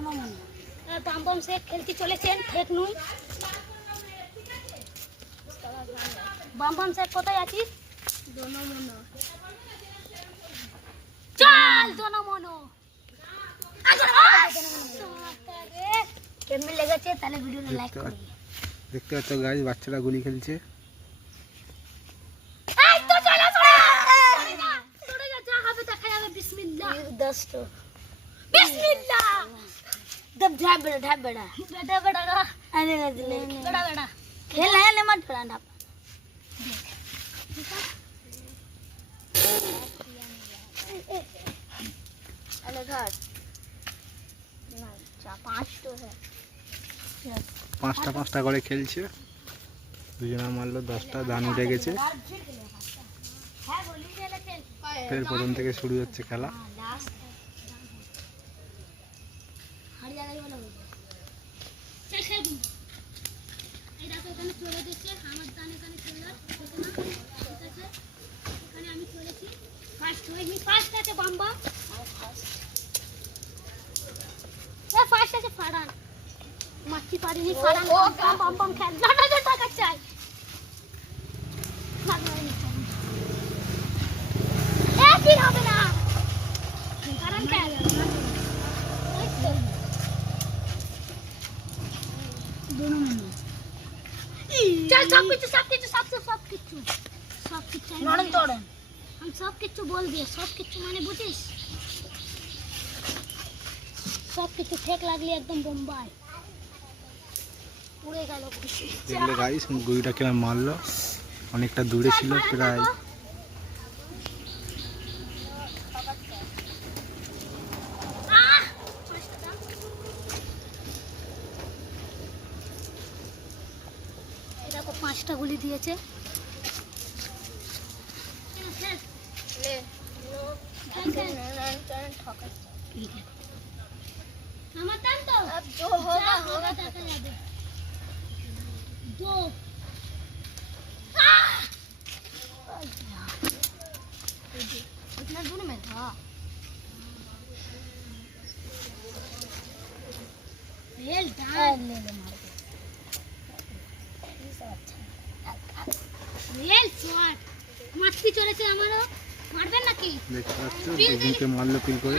বাম বাম সে খেলতে চলেছেন ফেক নুই। বাম বাম সে কোথায় আছিস? জনমনো চল জনমনো কেমন লেগেছে তাহলে ভিডিওটা লাইক করুন। দেখতে পাচ্ছ গাইস বাচ্চারা গুলি খেলছে। এই তো চলে সরে যা হবে দেখা যাবে। বিসমিল্লাহ দোস্ত বিসমিল্লাহ दब ढाब बेटा बेटा अरे ले बेटा बेटा खेल है ले मत डराना अरे घर ना चार पांच तो है পাঁচটা পাঁচটা করে খেলছে। দুজনা মারলো 10টা ধান উঠে গেছে। ফের প্রথম থেকে শুরু হচ্ছে খেলা। মাছি পারিনি ফাড়ান বাম বাম খেল না না টাকা চাই একই হবে না ফাড়ান খেল चल सब किच्छु नॉर्मल तोड़ हम सब किच्छु बोल दिए सब किच्छु माने बुझिस सब किच्छु फेक लागली एकदम बम्बाई उड़े গেল খুশি। দেখলে গাইস গুইটা কেমন মারলো, অনেকটা দূরে ছিল প্রায়। দেখো 5টা গুলি দিয়েছে। अब जो होगा होगा देखा जाए। दो इतना दूर में था रेल डाल ले ले मार रेल शॉट মাছি চলেছে আমারও মারবেন নাকি? দেখতে পাচ্ছ দুজনকে মারলো কিল করে।